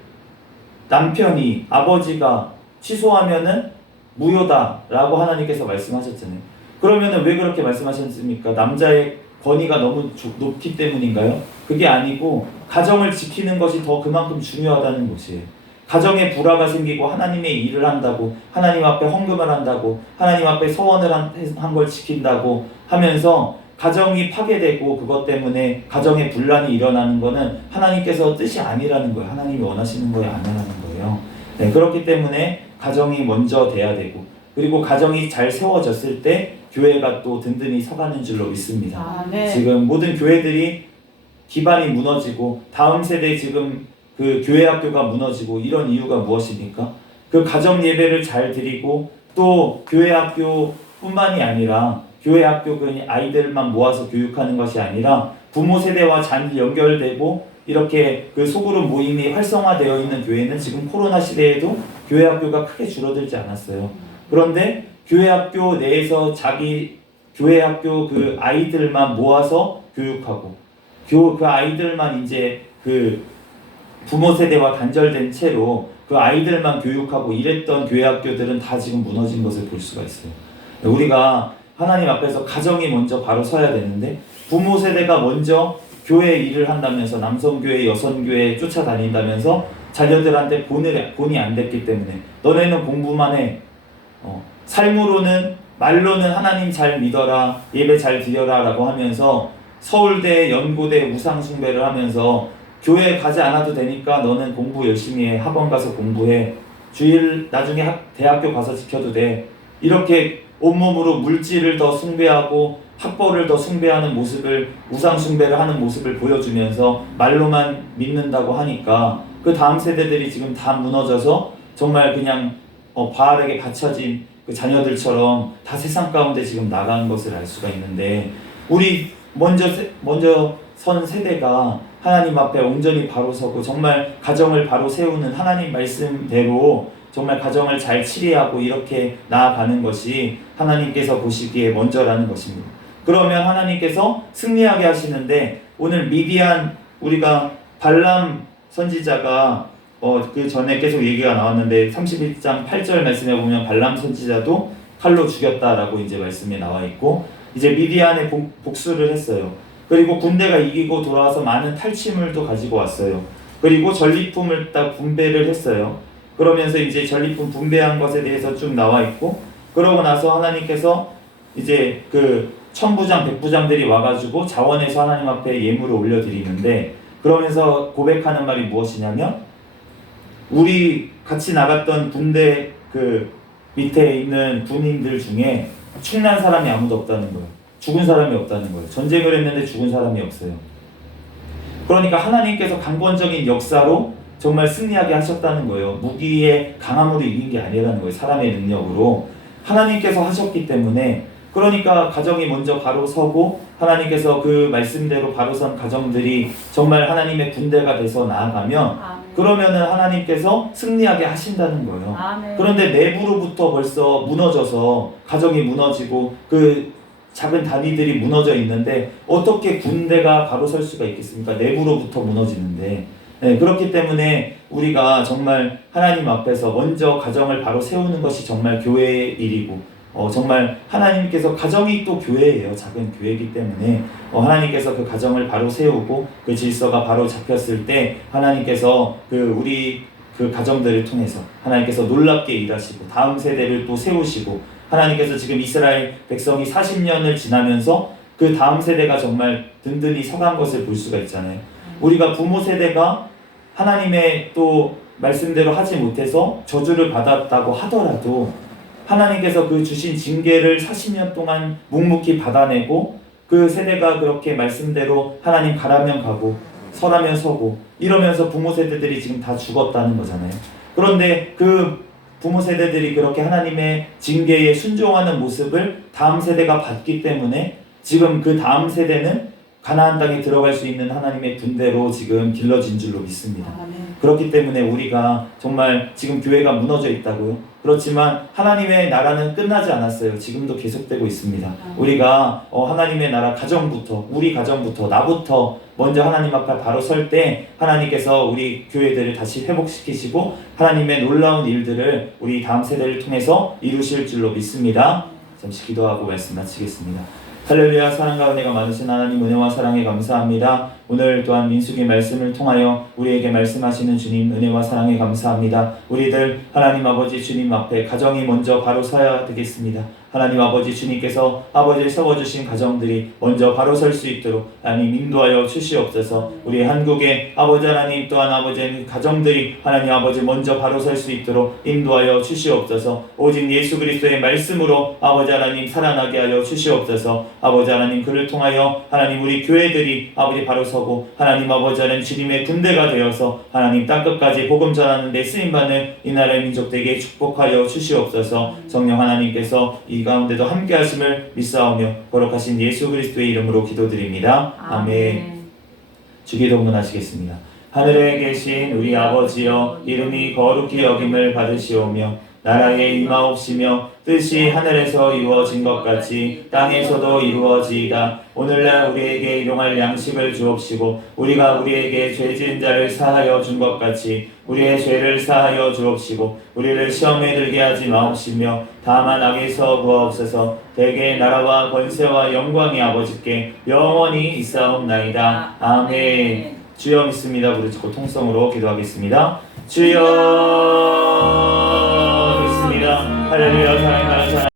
남편이 아버지가 취소하면은 무효다라고 하나님께서 말씀하셨잖아요. 그러면은 왜 그렇게 말씀하셨습니까? 남자의 권위가 너무 높기 때문인가요? 그게 아니고 가정을 지키는 것이 더 그만큼 중요하다는 것이에요. 가정에 불화가 생기고 하나님의 일을 한다고 하나님 앞에 헌금을 한다고 하나님 앞에 서원을 한 걸 지킨다고 하면서 가정이 파괴되고 그것 때문에 가정에 분란이 일어나는 거는 하나님께서 뜻이 아니라는 거예요. 하나님이 원하시는 거에 아니라는 거예요. 네, 그렇기 때문에 가정이 먼저 돼야 되고 그리고 가정이 잘 세워졌을 때 교회가 또 든든히 서가는 줄로 믿습니다. 네. 지금 모든 교회들이 기반이 무너지고 다음 세대 지금 그 교회 학교가 무너지고 이런 이유가 무엇입니까? 그 가정 예배를 잘 드리고 또 교회 학교뿐만이 아니라 교회 학교 그 아이들만 모아서 교육하는 것이 아니라 부모 세대와 잘 연결되고 이렇게 그 소그룹 모임이 활성화되어 있는 교회는 지금 코로나 시대에도 교회 학교가 크게 줄어들지 않았어요. 그런데 교회 학교 내에서 자기 교회 학교 그 아이들만 모아서 교육하고 그 아이들만 이제 그 부모 세대와 단절된 채로 그 아이들만 교육하고 이랬던 교회 학교들은 다 지금 무너진 것을 볼 수가 있어요. 우리가 하나님 앞에서 가정이 먼저 바로 서야 되는데 부모 세대가 먼저 교회 일을 한다면서 남성교회 여성교회 쫓아다닌다면서 자녀들한테 본이 안 됐기 때문에 너네는 공부만 해. 삶으로는 말로는 하나님 잘 믿어라, 예배 잘 드려라 라고 하면서 서울대, 연고대 우상 숭배를 하면서 교회 가지 않아도 되니까 너는 공부 열심히 해, 학원 가서 공부해, 주일 나중에 대학교 가서 지켜도 돼, 이렇게 온몸으로 물질을 더 숭배하고 학벌을 더 숭배하는 모습을, 우상 숭배를 하는 모습을 보여주면서 말로만 믿는다고 하니까 그 다음 세대들이 지금 다 무너져서 정말 그냥 바알에게 바쳐진 그 자녀들처럼 다 세상 가운데 지금 나간 것을 알 수가 있는데, 우리 먼저 선 세대가 하나님 앞에 온전히 바로 서고 정말 가정을 바로 세우는 하나님 말씀대로 정말 가정을 잘 치리하고 이렇게 나아가는 것이 하나님께서 보시기에 먼저라는 것입니다. 그러면 하나님께서 승리하게 하시는데, 오늘 미디안, 우리가 발람 선지자가 그 전에 계속 얘기가 나왔는데 31장 8절 말씀에 보면 발람 선지자도 칼로 죽였다라고 이제 말씀에 나와 있고, 이제 미디안에 복수를 했어요. 그리고 군대가 이기고 돌아와서 많은 탈취물도 가지고 왔어요. 그리고 전리품을 딱 분배를 했어요. 그러면서 이제 전리품 분배한 것에 대해서 쭉 나와 있고, 그러고 나서 하나님께서 이제 그 천부장, 백부장들이 와가지고 자원해서 하나님 앞에 예물을 올려드리는데, 그러면서 고백하는 말이 무엇이냐면, 우리 같이 나갔던 군대 그 밑에 있는 군인들 중에 충난 사람이 아무도 없다는 거예요. 죽은 사람이 없다는 거예요. 전쟁을 했는데 죽은 사람이 없어요. 그러니까 하나님께서 강권적인 역사로 정말 승리하게 하셨다는 거예요. 무기의 강함으로 이긴 게 아니라는 거예요. 사람의 능력으로 하나님께서 하셨기 때문에, 그러니까 가정이 먼저 바로 서고 하나님께서 그 말씀대로 바로 선 가정들이 정말 하나님의 군대가 돼서 나아가면, 그러면은 하나님께서 승리하게 하신다는 거예요. 그런데 내부로부터 벌써 무너져서 가정이 무너지고 그 작은 단위들이 무너져 있는데 어떻게 군대가 바로 설 수가 있겠습니까? 내부로부터 무너지는데. 네, 그렇기 때문에 우리가 정말 하나님 앞에서 먼저 가정을 바로 세우는 것이 정말 교회의 일이고, 정말 하나님께서, 가정이 또 교회예요. 작은 교회이기 때문에 하나님께서 그 가정을 바로 세우고 그 질서가 바로 잡혔을 때 하나님께서 우리 그 가정들을 통해서 하나님께서 놀랍게 일하시고 다음 세대를 또 세우시고, 하나님께서 지금 이스라엘 백성이 40년을 지나면서 그 다음 세대가 정말 든든히 서간 것을 볼 수가 있잖아요. 우리가 부모 세대가 하나님의 또 말씀대로 하지 못해서 저주를 받았다고 하더라도 하나님께서 그 주신 징계를 40년 동안 묵묵히 받아내고 그 세대가 그렇게 말씀대로 하나님 가라면 가고 서라면 서고 이러면서 부모 세대들이 지금 다 죽었다는 거잖아요. 그런데 그 부모 세대들이 그렇게 하나님의 징계에 순종하는 모습을 다음 세대가 봤기 때문에 지금 그 다음 세대는 가나안 땅에 들어갈 수 있는 하나님의 군대로 지금 길러진 줄로 믿습니다. 그렇기 때문에 우리가 정말 지금 교회가 무너져 있다고요? 그렇지만 하나님의 나라는 끝나지 않았어요. 지금도 계속되고 있습니다. 우리가 하나님의 나라 가정부터, 우리 가정부터, 나부터 먼저 하나님 앞에 바로 설 때 하나님께서 우리 교회들을 다시 회복시키시고 하나님의 놀라운 일들을 우리 다음 세대를 통해서 이루실 줄로 믿습니다. 잠시 기도하고 말씀 마치겠습니다. 할렐루야. 사랑 가운데가 많으신 하나님, 은혜와 사랑에 감사합니다. 오늘 또한 민수기 말씀을 통하여 우리에게 말씀하시는 주님, 은혜와 사랑에 감사합니다. 우리들 하나님 아버지 주님 앞에 가정이 먼저 바로 서야 되겠습니다. 하나님 아버지 주님께서 아버지를 세워주신 가정들이 먼저 바로 설 수 있도록 하나님 인도하여 주시옵소서. 우리 한국의 아버지 하나님, 또한 아버지 가정들이 하나님 아버지 먼저 바로 설 수 있도록 인도하여 주시옵소서. 오직 예수 그리스도의 말씀으로 아버지 하나님 살아나게 하여 주시옵소서. 아버지 하나님, 그를 통하여 하나님 우리 교회들이 아버지 바로 서고 하나님 아버지 하나님 주님의 군대가 되어서 하나님 땅끝까지 복음 전하는 데 쓰임받는 이 나라의 민족들에게 축복하여 주시옵소서. 성령 하나님께서 이 가운데도 함께 하심을 믿사오며 거룩하신 예수 그리스도의 이름으로 기도드립니다. 아멘. 주기도문 하시겠습니다. 하늘에 계신 우리 아버지여, 이름이 거룩히 여김을 받으시오며 나라에 임하옵시며 뜻이 하늘에서 이루어진 것 같이 땅에서도 이루어지이다. 오늘날 우리에게 일용할 양식을 주옵시고 우리가 우리에게 죄 지은 자를 사하여 준 것 같이 우리의 죄를 사하여 주옵시고 우리를 시험에 들게 하지 마옵시며 다만 악에서 구하옵소서. 대개 나라와 권세와 영광이 아버지께 영원히 있사옵나이다. 아멘. 주여 믿습니다. 부르짖고 통성으로 기도하겠습니다. 주여 믿습니다. 할렐루야. 사랑의 나라